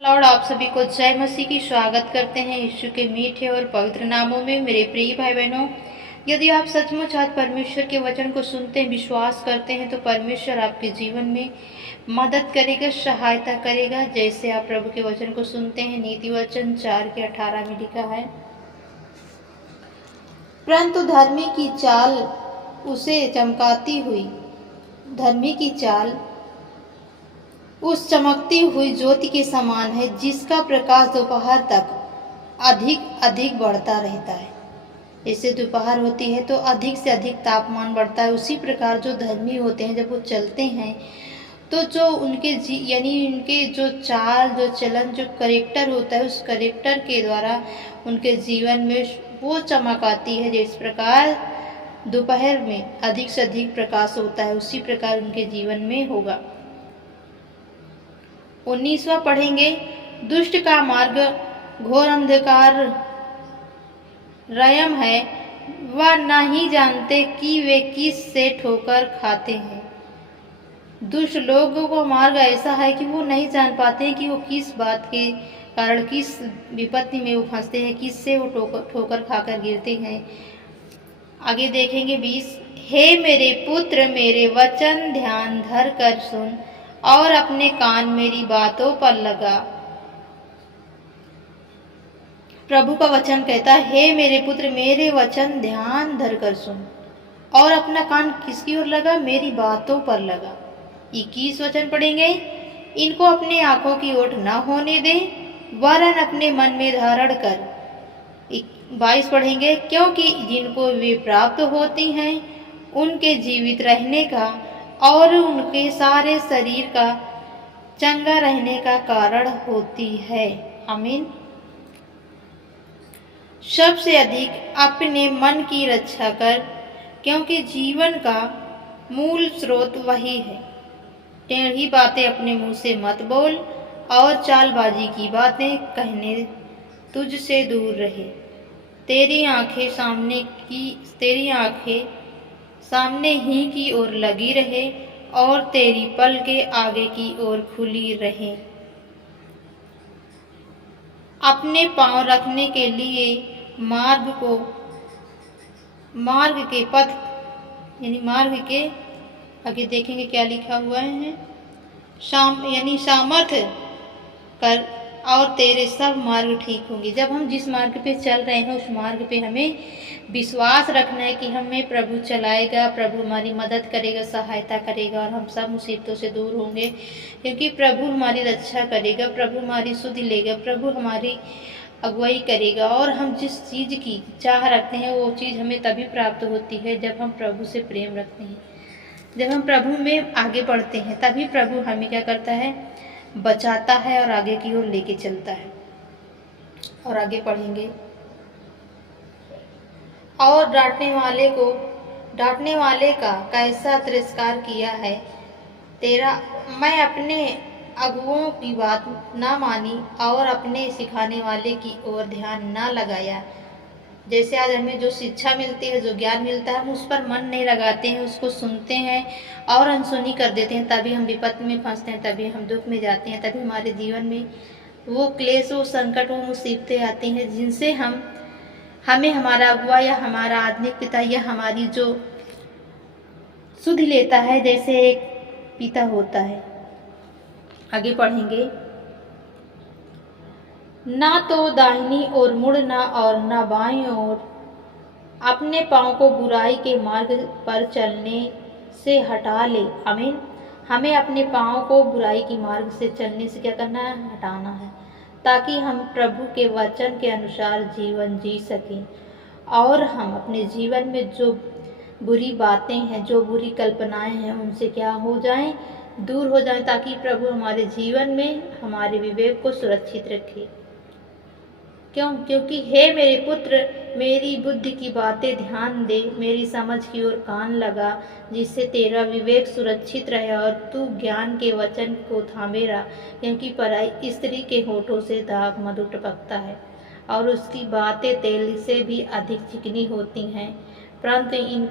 Lord आप सभी को जय मसीह की स्वागत करते हैं यीशु के मीठे और पवित्र नामों में। मेरे प्रिय भाई बहनों, यदि आप सचमुच आज परमेश्वर के वचन को सुनते हैं, विश्वास करते हैं, तो परमेश्वर आपके जीवन में मदद करेगा, सहायता करेगा। जैसे आप प्रभु के वचन को सुनते हैं, नीति वचन 4:18 में लिखा है, परंतु धर्मी की चाल उसे चमकाती हुई, धर्मी की चाल उस चमकती हुई ज्योति के समान है, जिसका प्रकाश दोपहर तक अधिक अधिक बढ़ता रहता है। जैसे दोपहर होती है तो अधिक से अधिक तापमान बढ़ता है, उसी प्रकार जो धर्मी होते हैं जब वो चलते हैं तो जो उनके यानी उनके जो चाल, जो चलन, जो करेक्टर होता है, उस करेक्टर के द्वारा उनके जीवन में वो चमक आती है। जिस प्रकार दोपहर में अधिक से अधिक प्रकाश होता है, उसी प्रकार उनके जीवन में होगा। 19वां पढ़ेंगे, दुष्ट का मार्ग घोर अंधकार रयम है, वह नहीं जानते कि वे किस से ठोकर खाते हैं। दुष्ट लोगों का मार्ग ऐसा है कि वो नहीं जान पाते हैं कि वो किस बात के कारण, किस विपत्ति में वो फंसते हैं, किस से वो ठोकर खाकर गिरते हैं। आगे देखेंगे 20, हे मेरे पुत्र, मेरे वचन ध्यान धर कर सुन और अपने कान मेरी बातों पर लगा। प्रभु का वचन कहता है, हे मेरे पुत्र, मेरे वचन ध्यान धर कर सुन और अपना कान किसकी ओर लगा? मेरी बातों पर लगा। 21 वचन पढ़ेंगे, इनको अपने आंखों की ओट न होने दे, वरन अपने मन में धारण कर। 22 पढ़ेंगे, क्योंकि जिनको वे प्राप्त होती हैं उनके जीवित रहने का और उनके सारे शरीर का चंगा रहने का कारण होती है। आमीन। सबसे अधिक अपने मन की रक्षा कर, क्योंकि जीवन का मूल स्रोत वही है। टेढ़ी बातें अपने मुंह से मत बोल और चालबाजी की बातें कहने तुझसे दूर रहे। तेरी आंखें सामने ही की ओर लगी रहे और तेरी पलकें आगे की ओर खुली रहे। अपने पांव रखने के लिए मार्ग के पथ यानी मार्ग के आगे देखेंगे क्या लिखा हुआ है, सामर्थ्य कर और तेरे सब मार्ग ठीक होंगे। जब हम जिस मार्ग पे चल रहे हैं, उस मार्ग पे हमें विश्वास रखना है कि हमें प्रभु चलाएगा, प्रभु हमारी मदद करेगा, सहायता करेगा और हम सब मुसीबतों से दूर होंगे, क्योंकि प्रभु हमारी रक्षा करेगा, प्रभु हमारी सुध लेगा, प्रभु हमारी अगुवाई करेगा। और हम जिस चीज़ की चाह रखते हैं वो चीज़ हमें तभी प्राप्त होती है जब हम प्रभु से प्रेम रखते हैं, जब हम प्रभु में आगे बढ़ते हैं, तभी प्रभु हमें क्या करता है? बचाता है और आगे की ओर लेके चलता है। और आगे पढ़ेंगे, और डांटने वाले का कैसा तिरस्कार किया है तेरा। मैं अपने अगुओं की बात ना मानी और अपने सिखाने वाले की ओर ध्यान ना लगाया। जैसे आज हमें जो शिक्षा मिलती है, जो ज्ञान मिलता है, हम उस पर मन नहीं लगाते हैं, उसको सुनते हैं और अनसुनी कर देते हैं, तभी हम विपत्ति में फंसते हैं, तभी हम दुख में जाते हैं, तभी हमारे जीवन में वो क्लेश, वो संकट, वो मुसीबतें आती हैं, जिनसे हमें हमारा अगुआ या हमारा आत्मिक पिता या हमारी जो सुध लेता है, जैसे एक पिता होता है। आगे पढ़ेंगे, ना तो दाहिनी ओर मुड़ना और ना बाईं ओर, अपने पाँव को बुराई के मार्ग पर चलने से हटा ले। आमीन। हमें अपने पाँव को बुराई की मार्ग से चलने से क्या करना है? हटाना है, ताकि हम प्रभु के वचन के अनुसार जीवन जी सकें और हम अपने जीवन में जो बुरी बातें हैं, जो बुरी कल्पनाएं हैं, उनसे क्या हो जाएं? दूर हो जाएं, ताकि प्रभु हमारे जीवन में हमारे विवेक को सुरक्षित रखे। क्योंकि हे मेरे पुत्र, मेरी बुद्धि की बातें ध्यान दे, मेरी समझ की ओर कान लगा, जिससे तेरा विवेक सुरक्षित रहे और तू ज्ञान के वचन को थामे रहा। क्योंकि पराई स्त्री के होठों से दाग मधु टपकता है और उसकी बातें तेल से भी अधिक चिकनी होती हैं। परंतु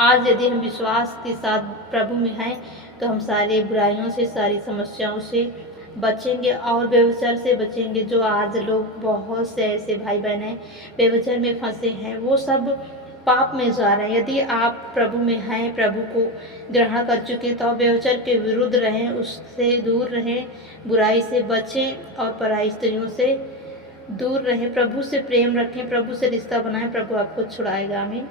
आज यदि हम विश्वास के साथ प्रभु में हैं, तो हम सारी बुराइयों से, सारी समस्याओं से बचेंगे और व्यभिचार से बचेंगे। जो आज लोग बहुत से ऐसे भाई बहन हैं व्यभिचार में फंसे हैं, वो सब पाप में जा रहे हैं। यदि आप प्रभु में हैं, प्रभु को ग्रहण कर चुके, तो आप व्यभिचार के विरुद्ध रहें, उससे दूर रहें, बुराई से बचें और पराई स्त्रियों से दूर रहें, प्रभु से प्रेम रखें, प्रभु से रिश्ता बनाएं, प्रभु आपको छुड़ाएगा। आमीन।